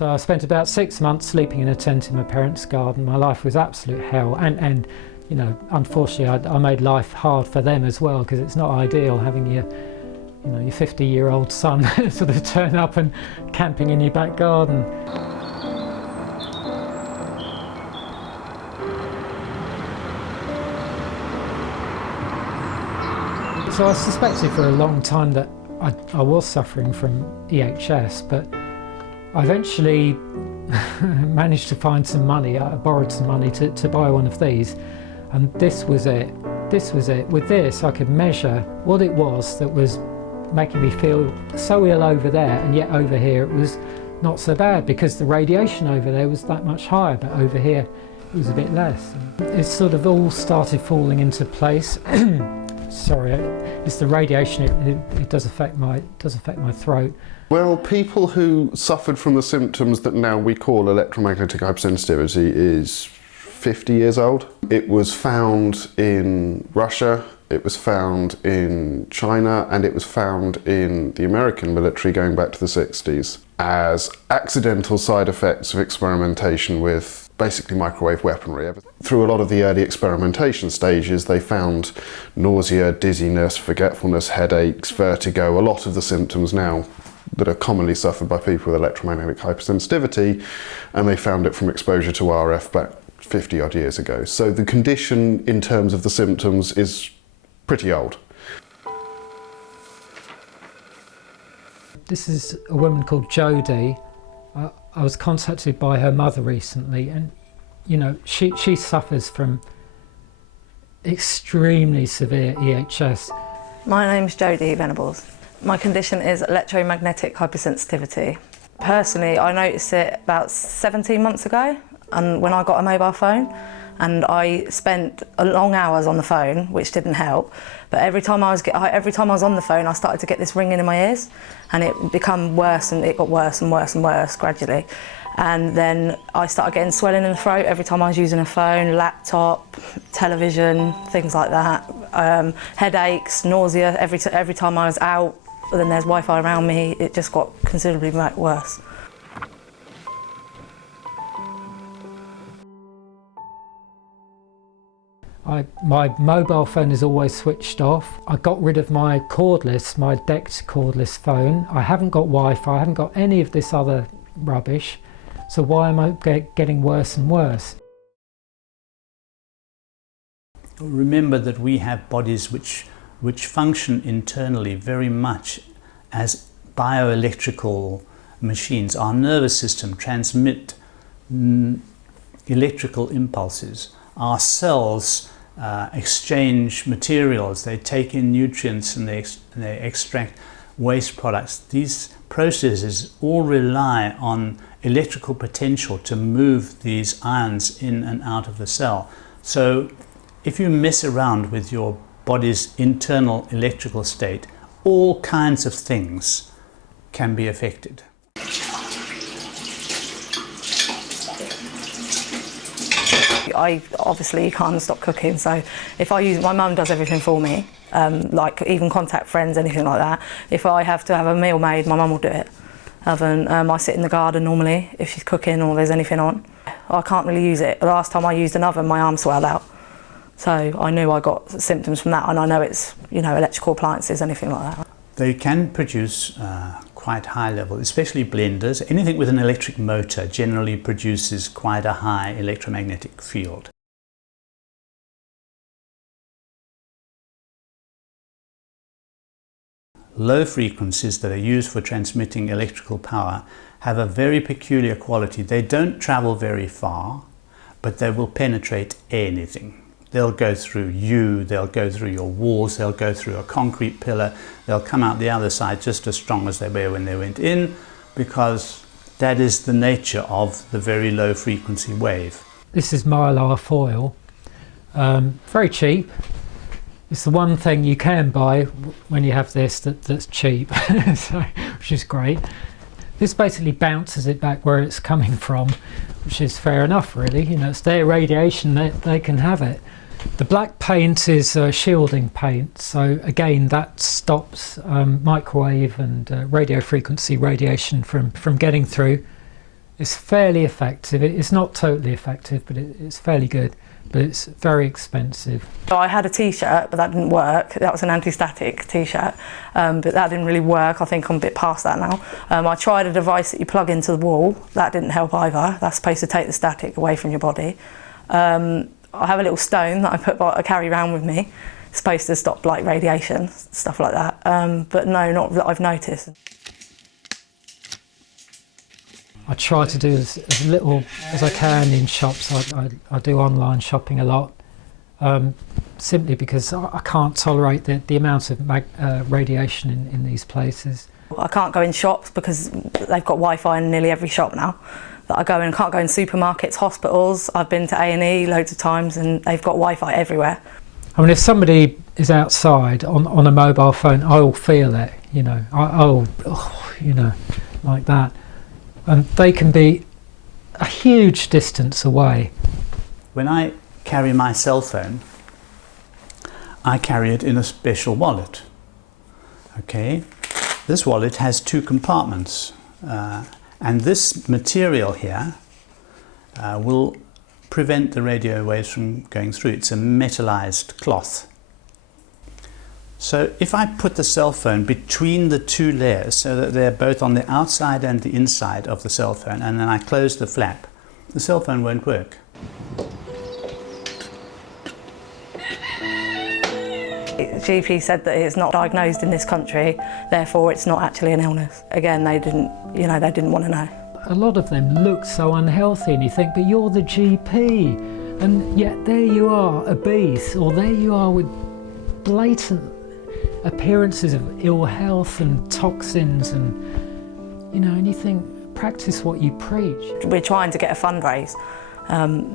So I spent about 6 months sleeping in a tent in my parents' garden. My life was absolute hell, and you know, unfortunately I made life hard for them as well, because it's not ideal having your 50-year-old son sort of turn up and camping in your back garden. So I suspected for a long time that I was suffering from EHS, but I eventually managed to find some money. I borrowed some money to buy one of these, and this was it. This was it. With this I could measure what it was that was making me feel so ill over there, and yet over here it was not so bad, because the radiation over there was that much higher, but over here it was a bit less. It sort of all started falling into place. Sorry, it's the radiation. It does affect my throat. Well, people who suffered from the symptoms that now we call electromagnetic hypersensitivity is 50 years old. It was found in Russia, it was found in China, and it was found in the American military going back to the 60s as accidental side effects of experimentation with basically microwave weaponry. Through a lot of the early experimentation stages, they found nausea, dizziness, forgetfulness, headaches, vertigo, a lot of the symptoms now that are commonly suffered by people with electromagnetic hypersensitivity, and they found it from exposure to RF back 50 odd years ago. So the condition in terms of the symptoms is pretty old. This is a woman called Jodie. I was contacted by her mother recently, and you know, she suffers from extremely severe EHS. My name's Jodie Venables. My condition is electromagnetic hypersensitivity. Personally, I noticed it about 17 months ago, and when I got a mobile phone, and I spent long hours on the phone, which didn't help. But every time I was on the phone, I started to get this ringing in my ears, and it became worse, and it got worse and worse and worse gradually. And then I started getting swelling in the throat every time I was using a phone, laptop, television, things like that. Headaches, nausea every time I was out. Then there's Wi-Fi around me. It just got considerably worse. My mobile phone is always switched off. I got rid of my cordless, my decked cordless phone. I haven't got Wi-Fi, I haven't got any of this other rubbish. So why am I getting worse and worse? Remember that we have bodies which function internally very much as bioelectrical machines. Our nervous system transmit electrical impulses. Our cells exchange materials, they take in nutrients, and they extract waste products. These processes all rely on electrical potential to move these ions in and out of the cell. So if you mess around with your body's internal electrical state, all kinds of things can be affected. I obviously can't stop cooking, so if I use, my mum does everything for me, like even contact friends, anything like that. If I have to have a meal made, my mum will do it. I sit in the garden normally if she's cooking or there's anything on. I can't really use it. The last time I used an oven, my arm swelled out. So I knew I got symptoms from that, and I know it's, you know, electrical appliances, anything like that. They can produce quite high level, especially blenders. Anything with an electric motor generally produces quite a high electromagnetic field. Low frequencies that are used for transmitting electrical power have a very peculiar quality. They don't travel very far, but they will penetrate anything. They'll go through you, they'll go through your walls, they'll go through a concrete pillar, they'll come out the other side just as strong as they were when they went in, because that is the nature of the very low frequency wave. This is mylar foil, very cheap. It's the one thing you can buy when you have this that's cheap, so, which is great. This basically bounces it back where it's coming from, which is fair enough really. You know, it's their radiation, they can have it. The black paint is shielding paint, so again that stops microwave and radio frequency radiation from getting through. It's fairly effective. It's not totally effective, but it's fairly good. But it's very expensive. So I had a t-shirt, but that didn't work. That was an anti-static t-shirt, but that didn't really work. I think I'm a bit past that now. I tried a device that you plug into the wall. That didn't help either. That's supposed to take the static away from your body. I have a little stone that I carry around with me. It's supposed to stop like radiation, stuff like that. But no, not that I've noticed. I try to do as little as I can in shops. I do online shopping a lot, simply because I can't tolerate the amount of radiation in these places. I can't go in shops because they've got Wi-Fi in nearly every shop now that I go in. I can't go in supermarkets, hospitals. I've been to A&E loads of times and they've got Wi-Fi everywhere. I mean, if somebody is outside on a mobile phone, I'll feel it, you know, you know, like that. And they can be a huge distance away. When I carry my cell phone, I carry it in a special wallet. Okay, this wallet has 2 compartments, and this material here will prevent the radio waves from going through. It's a metallized cloth. So if I put the cell phone between the 2 layers so that they're both on the outside and the inside of the cell phone, and then I close the flap, the cell phone won't work. GP said that it's not diagnosed in this country, therefore it's not actually an illness. Again, they didn't want to know. A lot of them look so unhealthy and you think, but you're the GP, and yet there you are, obese, or there you are with blatant appearances of ill health and toxins, and you know, and you think, practice what you preach. We're trying to get a fundraise,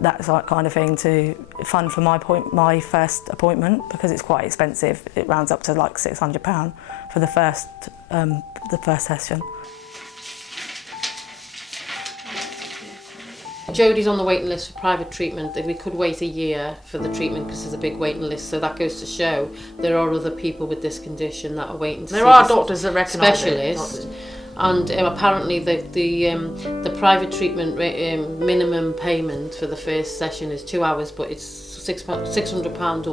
that's that kind of thing, to fund for my first appointment, because it's quite expensive. It rounds up to like £600 for the first session. Jodie's on the waiting list for private treatment. We could wait a year for the treatment because there's a big waiting list, so that goes to show there are other people with this condition that are waiting to see there are doctors that recognise specialist. And apparently the private treatment minimum payment for the first session is 2 hours, but it's £600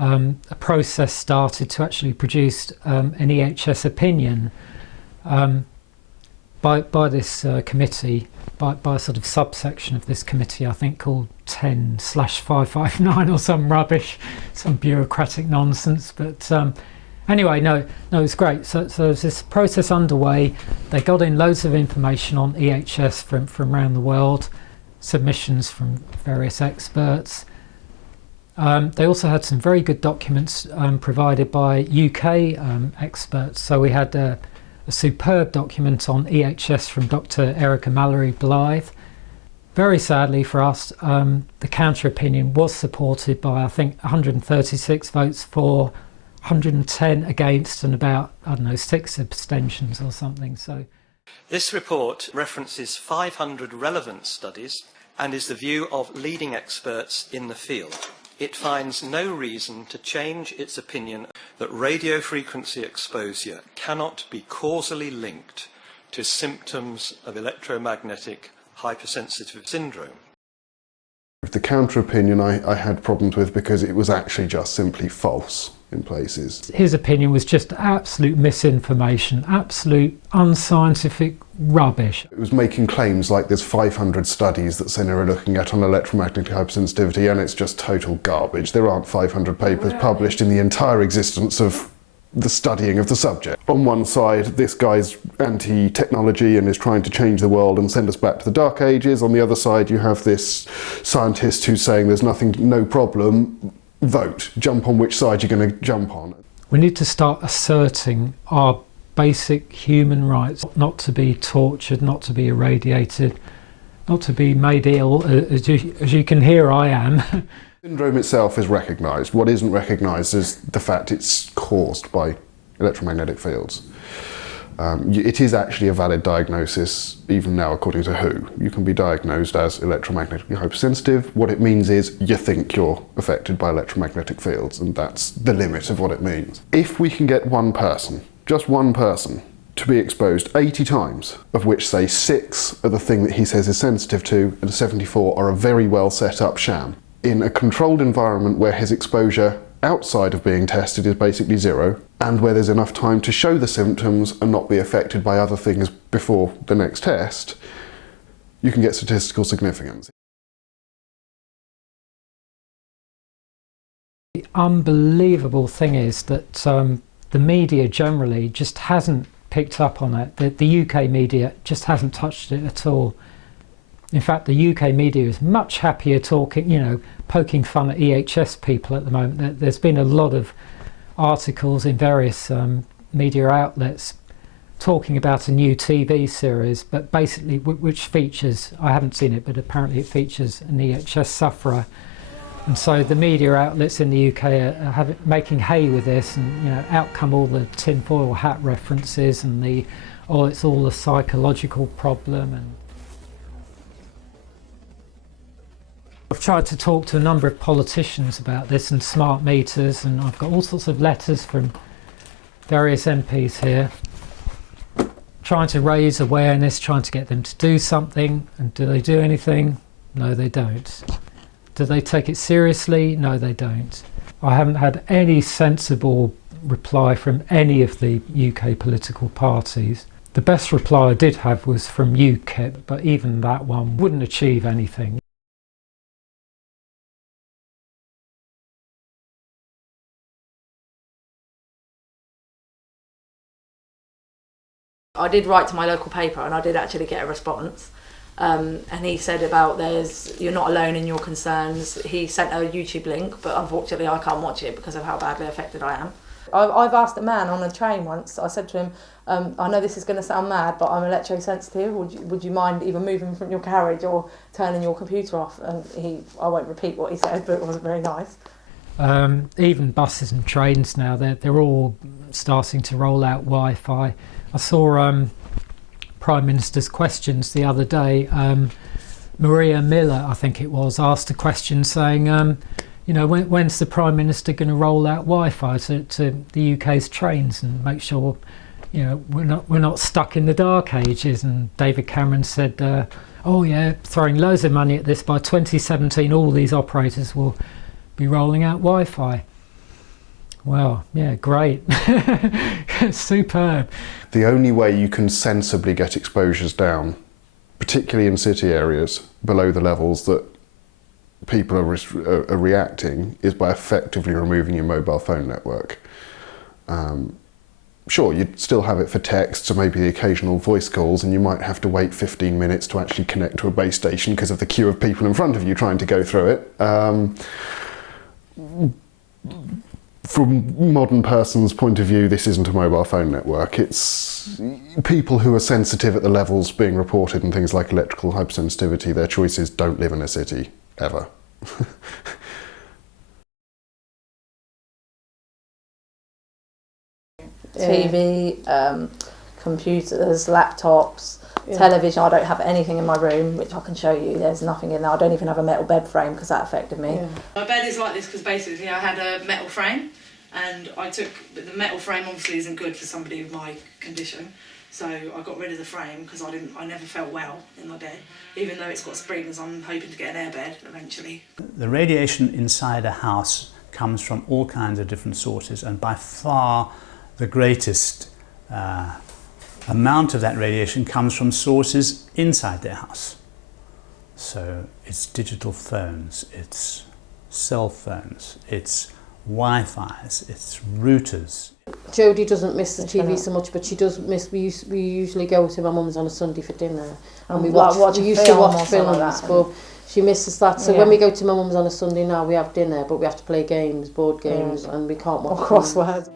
up. A process started to actually produce an EHS opinion by this committee, by a sort of subsection of this committee, I think called 10/559 or some rubbish, some bureaucratic nonsense. But anyway, no, it's great. So there's this process underway. They got in loads of information on EHS from around the world, submissions from various experts. They also had some very good documents provided by UK experts. So we had a superb document on EHS from Dr. Erica Mallory Blythe. Very sadly for us, the counter opinion was supported by, I think, 136 votes for, 110 against, and about, 6 abstentions or something. So this report references 500 relevant studies and is the view of leading experts in the field. It finds no reason to change its opinion that radio frequency exposure cannot be causally linked to symptoms of electromagnetic hypersensitive syndrome. The counter opinion I had problems with because it was actually just simply false in places. his opinion was just absolute misinformation, absolute unscientific rubbish. It was making claims like there's 500 studies that CINA are looking at on electromagnetic hypersensitivity, and it's just total garbage. There aren't 500 papers published in the entire existence of the studying of the subject. On one side, this guy's anti-technology and is trying to change the world and send us back to the Dark Ages. On the other side, you have this scientist who's saying there's nothing, no problem. Vote. Jump on which side you're going to jump on. We need to start asserting our basic human rights, not to be tortured, not to be irradiated, not to be made ill, as you can hear I am. Syndrome itself is recognised. What isn't recognised is the fact it's caused by electromagnetic fields. It is actually a valid diagnosis, even now, according to WHO. You can be diagnosed as electromagnetically hypersensitive. What it means is you think you're affected by electromagnetic fields, and that's the limit of what it means. If we can get one person, just one person, to be exposed 80 times, of which say 6 are the thing that he says is sensitive to, and 74 are a very well set up sham. In a controlled environment where his exposure outside of being tested is basically 0, and where there's enough time to show the symptoms and not be affected by other things before the next test, you can get statistical significance. The unbelievable thing is that the media generally just hasn't picked up on it. The UK media just hasn't touched it at all. In fact, the UK media is much happier talking, poking fun at EHS people at the moment. There's been a lot of articles in various media outlets talking about a new TV series, but basically which features, I haven't seen it, but apparently it features an EHS sufferer. And so the media outlets in the UK are making hay with this, and out come all the tinfoil hat references and it's all a psychological problem. And I've tried to talk to a number of politicians about this and smart meters, and I've got all sorts of letters from various MPs here trying to raise awareness, trying to get them to do something. And do they do anything? No, they don't. Do they take it seriously? No, they don't. I haven't had any sensible reply from any of the UK political parties. The best reply I did have was from UKIP, but even that one wouldn't achieve anything. I did write to my local paper and I did actually get a response. And he said about you're not alone in your concerns. He sent a YouTube link, but unfortunately I can't watch it because of how badly affected I am. I've asked a man on a train once, I said to him, I know this is going to sound mad, but I'm electrosensitive. Would you mind either moving from your carriage or turning your computer off? And I won't repeat what he said, but it wasn't very nice. Even buses and trains now, they're all starting to roll out Wi-Fi. I saw Prime Minister's questions the other day. Maria Miller, I think it was, asked a question saying, when's the Prime Minister going to roll out Wi-Fi to the UK's trains and make sure, we're not stuck in the dark ages? And David Cameron said, throwing loads of money at this. By 2017, all these operators will be rolling out Wi-Fi. Well, yeah, great. Superb. The only way you can sensibly get exposures down, particularly in city areas below the levels that people are reacting, is by effectively removing your mobile phone network. Sure, you'd still have it for texts or maybe the occasional voice calls, and you might have to wait 15 minutes to actually connect to a base station because of the queue of people in front of you trying to go through it. From modern person's point of view, this isn't a mobile phone network. It's people who are sensitive at the levels being reported and things like electrical hypersensitivity. Their choice is don't live in a city, ever. TV, computers, laptops, television. I don't have anything in my room, which I can show you. There's nothing in there. I don't even have a metal bed frame because that affected me. Yeah. My bed is like this because basically I had a metal frame, and the metal frame obviously isn't good for somebody with my condition. So I got rid of the frame because I never felt well in my bed. Even though it's got springs, I'm hoping to get an airbed eventually. The radiation inside a house comes from all kinds of different sources, and by far the greatest amount of that radiation comes from sources inside their house. So it's digital phones, it's cell phones, it's Wi-Fi's, it's routers. Jodie doesn't miss the TV so much, but she does miss. We usually go to my mum's on a Sunday for dinner, and we used to watch films, but she misses that. So when we go to my mum's on a Sunday now, we have dinner, but we have to play games, board games, and we can't watch crosswords.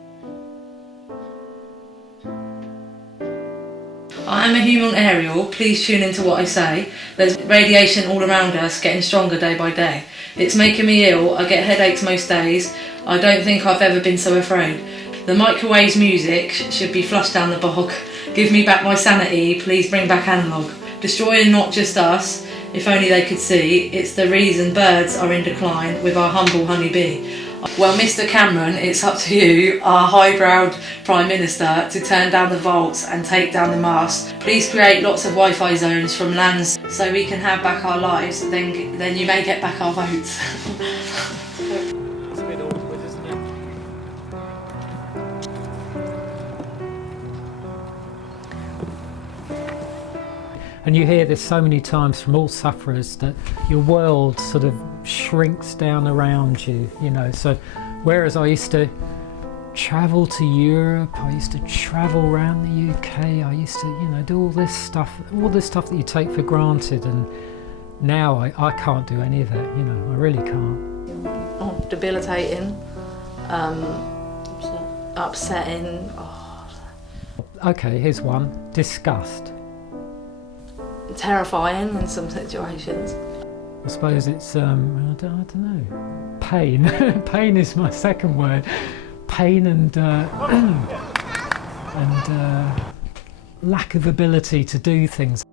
I'm a human aerial, please tune into what I say. There's radiation all around us, getting stronger day by day. It's making me ill, I get headaches most days. I don't think I've ever been so afraid. The microwave's music should be flushed down the bog. Give me back my sanity, please bring back analogue. Destroying not just us, if only they could see, it's the reason birds are in decline with our humble honeybee. Well, Mr Cameron, it's up to you, our high-browed Prime Minister, to turn down the vaults and take down the masts. Please create lots of Wi-Fi zones from lands so we can have back our lives, then you may get back our votes. It's a bit awkward, isn't it? And you hear this so many times from all sufferers that your world sort of shrinks down around you, you know. So whereas I used to travel to Europe, I used to travel around the UK, I used to, you know, do all this stuff that you take for granted, and now I can't do any of it, you know, I really can't. Oh, debilitating, upsetting. Oh. Okay, here's one. Disgust. Terrifying in some situations. I suppose it's, I don't know. Pain. Pain is my second word. Pain and lack of ability to do things.